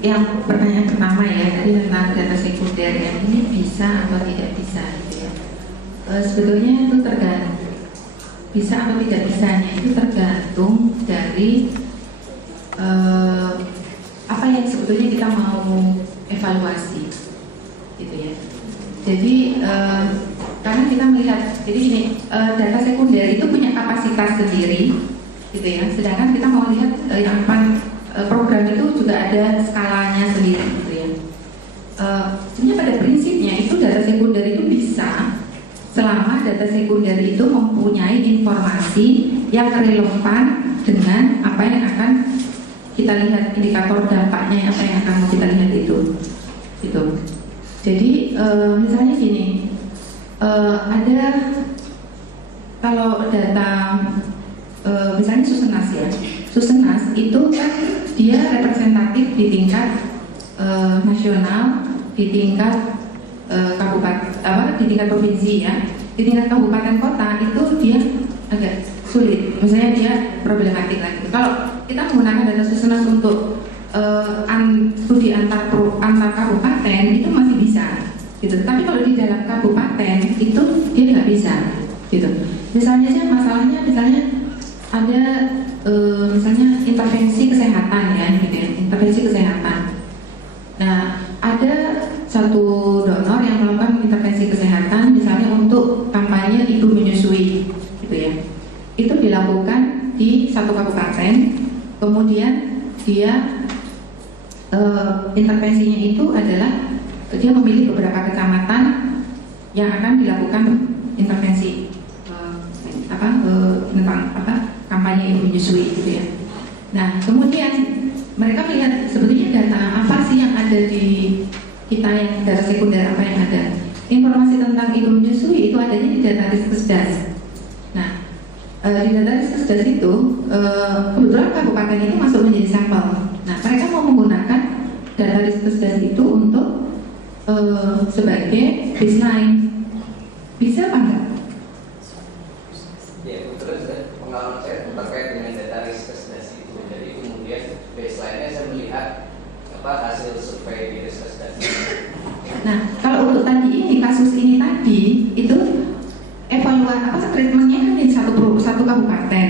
Yang pertanyaan pertama ya, tadi tentang data sekunder yang ini bisa atau tidak bisa gitu ya. Sebetulnya itu tergantung bisa atau tidak bisanya, itu tergantung dari apa yang sebetulnya kita mau evaluasi gitu ya. Jadi karena kita melihat, jadi ini data sekunder itu punya kapasitas sendiri gitu ya, sedangkan kita mau lihat yang program itu juga ada skalanya sendiri gitu ya. Sebenarnya pada prinsipnya itu data sekunder itu bisa selama data sekunder itu mempunyai informasi yang relevan dengan apa yang akan kita lihat, indikator dampaknya apa yang akan kita lihat itu gitu. Jadi misalnya gini, ada kalau data misalnya Susenas ya, Susenas itu kan dia representatif di tingkat nasional, di tingkat kabupaten, di tingkat provinsi ya. Di tingkat kabupaten kota itu dia agak sulit, misalnya dia problematik lagi. Kalau kita menggunakan data Susenas untuk studi antar kabupaten itu masih bisa, gitu. Tapi kalau di dalam kabupaten itu dia nggak bisa, gitu. Misalnya aja masalahnya, misalnya ada misalnya intervensi kesehatan ya, gitu ya, intervensi kesehatan. Nah, ada satu donor yang melakukan intervensi kesehatan, misalnya untuk kampanye ibu menyusui, gitu ya. Itu dilakukan di satu kabupaten, kemudian dia intervensinya itu adalah dia memilih beberapa kecamatan yang akan dilakukan intervensi tentang kampanye ibu menyusui, gitu ya. Nah, kemudian mereka melihat sebetulnya data apa sih yang ada di kita, yang data sekunder apa yang ada. Informasi tentang ibu menyusui itu adanya di data Riskesdas. Nah, di data Riskesdas itu kebetulan kabupaten itu masuk menjadi sampel. Nah, mereka mau menggunakan data Riskesdas itu untuk sebagai baseline. Bisa apa enggak? Ya, terus pengalaman saya terkait dengan data Riskesdas itu. Jadi kemudian baseline-nya saya melihat hasil survei di Riskesdas. Nah, kalau untuk tadi ini, kasus ini tadi itu evaluasi treatmentnya kan di satu kabupaten.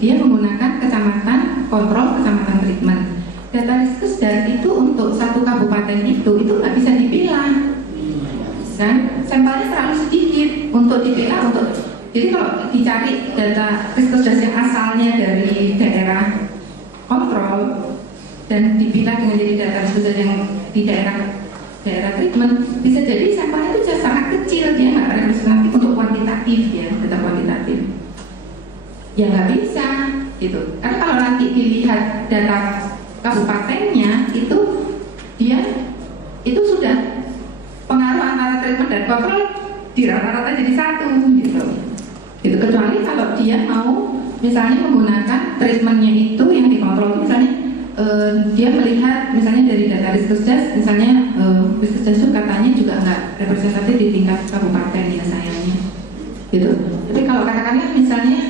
Dia menggunakan kecamatan kontrol, kecamatan treatment. Data Riskesdas itu untuk satu kabupaten itu nggak bisa dipilah, kan? Sampelnya terlalu sedikit untuk dipilah. Jadi kalau dicari data Riskesdas yang asalnya dari daerah kontrol dan dipilah dengan jadi data Riskesdas yang di daerah treatment, bisa jadi sampelnya itu sangat kecil, dia nggak representatif untuk kuantitatif ya, data kuantitatif. Ya nggak bisa, gitu. Karena kalau nanti dilihat data kabupatennya itu dia itu sudah pengaruh antara treatment dan kontrol di rata-rata jadi satu, gitu. Kecuali kalau dia mau misalnya menggunakan treatmentnya itu yang dikontrol, misalnya dia melihat misalnya dari data Riskesdas, misalnya Riskesdas itu katanya juga nggak representatif di tingkat kabupaten ya sayangnya, gitu. Tapi kalau katakanlah misalnya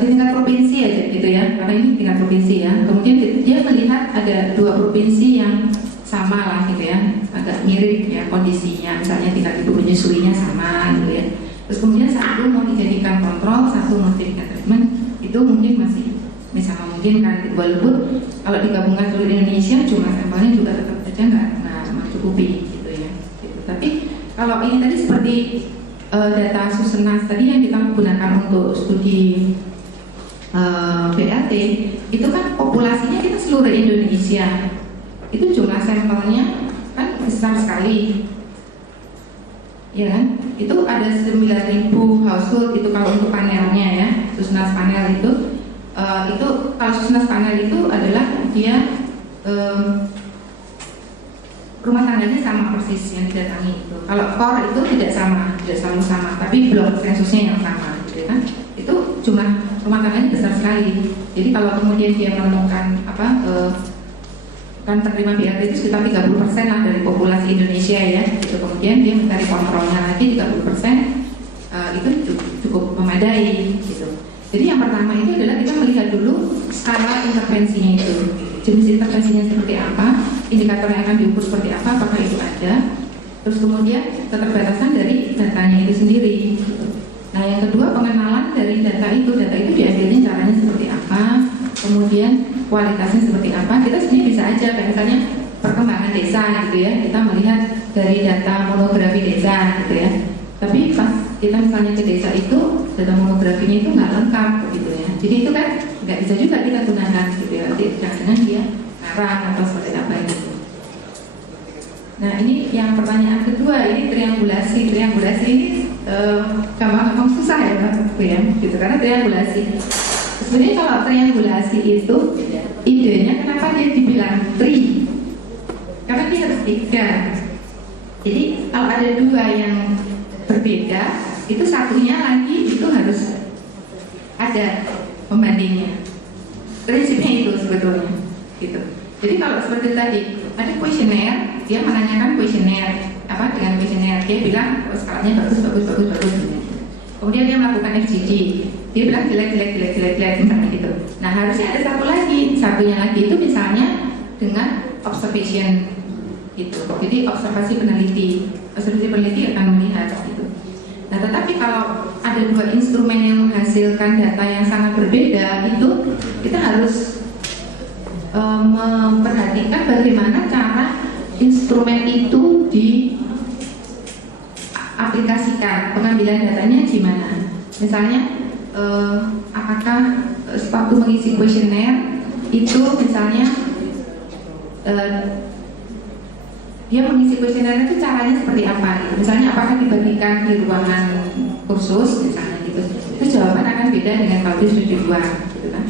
di tingkat provinsi aja gitu ya, karena ini tingkat provinsi ya. Kemudian dia melihat ada dua provinsi yang sama lah gitu ya, agak mirip ya kondisinya, misalnya tingkat ibu menyusuinya sama gitu ya. Terus kemudian satu mau dijadikan kontrol, satu mau dijadikan treatment, itu mungkin masih bisa memungkinkan, walaupun kalau digabungkan seluruh Indonesia jumlah sampelnya juga tetap saja nggak mencukupi gitu ya. Gitu. Tapi kalau ini tadi seperti data Susenas tadi yang kita gunakan untuk studi BLT, itu kan populasinya kita seluruh Indonesia, itu jumlah sampelnya kan besar sekali, ya kan? Itu ada 9.000 household itu kalau untuk panelnya ya, Susenas panel itu kalau Susenas panel itu adalah dia rumah tangganya sama persis yang didatangi itu. Kalau core itu tidak selalu sama, tapi blok sensusnya yang sama, gitu kan? Itu jumlah rumah tangganya besar sekali. Jadi kalau kemudian dia menemukan kan penerima BLT itu sekitar 30% lah dari populasi Indonesia ya. Gitu. Kemudian dia mencari kontrolnya lagi 30%, itu cukup memadai gitu. Jadi yang pertama itu adalah kita melihat dulu skala intervensinya itu, jenis intervensinya seperti apa, indikator yang akan diukur seperti apa, apakah itu ada. Terus kemudian keterbatasan dari datanya itu sendiri. Nah yang kedua pengenalan dari data itu diambilnya caranya seperti apa, kemudian kualitasnya seperti apa. Kita sebenarnya bisa aja kayak misalnya perkembangan desa gitu ya, kita melihat dari data monografi desa gitu ya. Tapi pas kita misalnya ke desa itu data monografinya itu nggak lengkap gitu ya. Jadi itu kan nggak bisa juga kita gunakan gitu ya. Jangan-jangan dia ngarang atau seperti apa gitu. Nah ini yang pertanyaan kedua, ini triangulasi ini gampang susah ya Pak ya, gitu karena triangulasi. Sebenarnya kalau triangulasi itu idenya kenapa dia dibilang tri? Karena dia harus 3. Jadi kalau ada 2 yang berbeda, itu satunya lagi itu harus ada pembandingnya. prinsipnya itu sebetulnya gitu. Jadi kalau seperti tadi ada kuesioner, dia menanyakan kuesioner dengan kuesioner, dia bilang skalanya bagus. Kemudian dia melakukan FGD, dia bilang jelek misalnya gitu. Nah harusnya ada satunya lagi itu misalnya dengan observation gitu. Jadi observasi peneliti akan melihat gitu. Nah tetapi kalau ada dua instrumen yang menghasilkan data yang sangat berbeda, itu kita harus memperhatikan bagaimana cara instrumen itu diaplikasikan, pengambilan datanya gimana. Misalnya apakah waktu mengisi kuesioner itu misalnya dia mengisi kuesioner itu caranya seperti apa gitu. Misalnya apakah dibagikan di ruangan kursus misalnya gitu, itu jawaban akan beda dengan kalau dia sudah di luar gitu kan.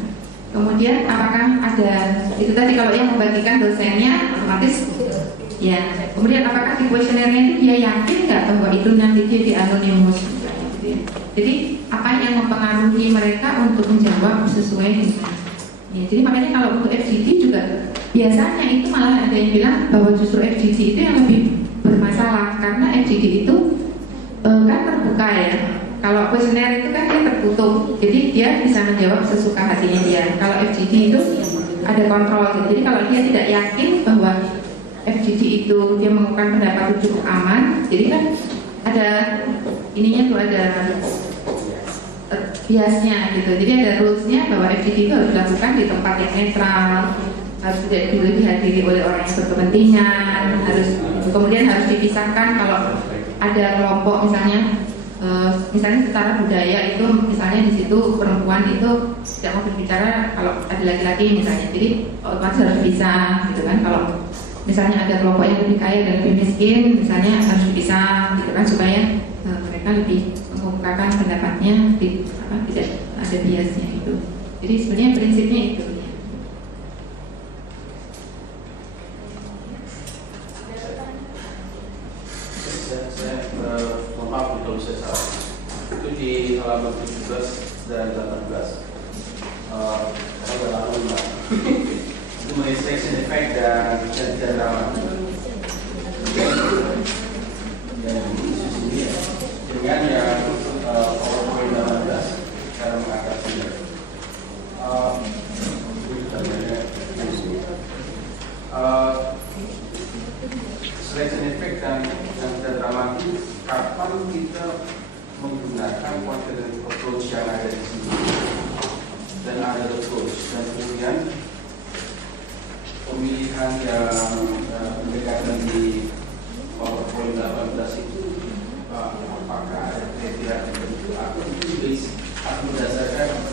Kemudian apakah ada itu tadi, kalau yang membagikan dosennya otomatis ya. Kemudian apakah di kuesionernya itu dia yakin nggak bahwa itu nanti dia di anonimus misalnya gitu ya. Jadi apa yang mempengaruhi mereka untuk menjawab sesuai dengan ya. Jadi makanya kalau untuk FGD juga biasanya itu malah ada yang bilang bahwa justru FGD itu yang lebih bermasalah, karena FGD itu kan terbuka ya. Kalau kuesioner itu kan dia tertutup, jadi dia bisa menjawab sesuka hatinya dia. Kalau FGD itu ada kontrol gitu. Jadi kalau dia tidak yakin bahwa FGD itu dia melakukan pendapat itu cukup aman, jadi kan ada ininya tuh, ada biasnya gitu. Jadi ada rulesnya bahwa FGD itu harus dilakukan di tempat yang netral, harus tidak dihadiri oleh orang yang berkepentingan, kemudian harus dipisahkan kalau ada kelompok misalnya secara budaya itu misalnya di situ perempuan itu tidak mau berbicara kalau ada laki-laki misalnya, jadi otomatis harus dipisah gitu kan. Kalau misalnya ada kelompok yang lebih kaya dan lebih miskin misalnya harus dipisah gitu kan, supaya mereka lebih mengungkapkan pendapatnya tidak ada biasnya gitu. Jadi sebenarnya prinsipnya itu. Maaf kalau saya salah. Itu di halaman 17 dan 18. Saya lama itu mengenai selection effect dan general. Dan ini dengan yang PowerPoint 18 cara mengatasinya. Selection effect dan dramatis, kapan kita menggunakan quantitative approach yang ada di sini dan ada approach, dan kemudian pemilihan yang pendekatan di PowerPoint 18 itu apakah ada kriteria tertentu atau itu basic atau berdasarkan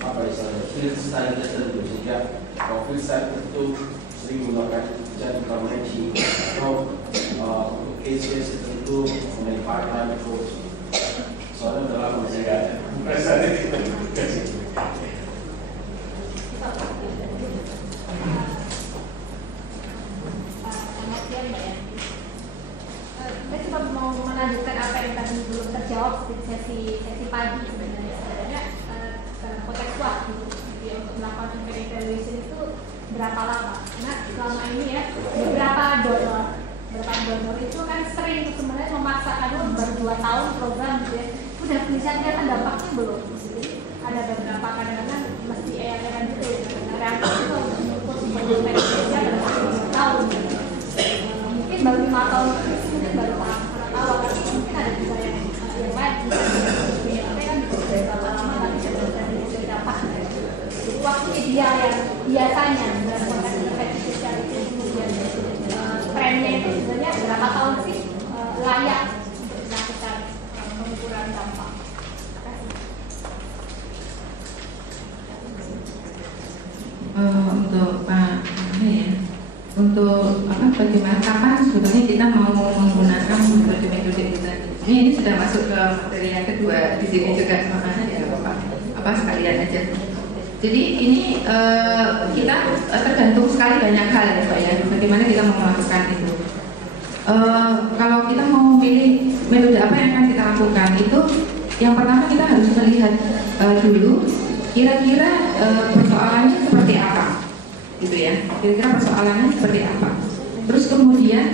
apa istilahnya field study tertentu, sehingga kalau field study tertentu sering menggunakan general matching atau untuk case-case tertentu mengenai part-time approach. Soalnya dalam masih presiden kita kasih. Saya cuma mau melanjutkan apa yang tadi belum terjawab di sesi pagi sebenarnya. Konteks waktu untuk melakukan evaluation itu berapa lama? Karena selama ini ya beberapa donor itu kan sering sebenarnya memaksakan baru 2 tahun program gitu ya, udah bisa kelihatan dampaknya belum? Jadi ada beberapa kadang-kadang mesti eran gitu, reaksi itu mengukur sebagai Indonesia dalam 2 tahun. Mungkin baru 5 tahun itu mungkin baru tahap awal, tapi mungkin ada juga yang lain. Tapi kan berapa lama lagi bisa dapat. Jadi waktu ideal yang biasanya dalam konteks intervensi sosial itu kemudian trennya itu sebenarnya berapa tahun sih layak untuk dilakukan pengukuran dampak? Untuk untuk bagaimana kapan sebetulnya kita mau menggunakan metode-metode itu tadi. Ini sudah masuk ke materi yang kedua di sini juga, makanya ya apa sekalian aja. Jadi ini kita tergantung sekali banyak hal ya Pak ya, bagaimana kita mau melakukan itu. Kalau kita mau memilih metode apa yang akan kita lakukan itu, yang pertama kita harus melihat dulu kira-kira persoalannya seperti apa, gitu ya? Kira-kira persoalannya seperti apa? Terus kemudian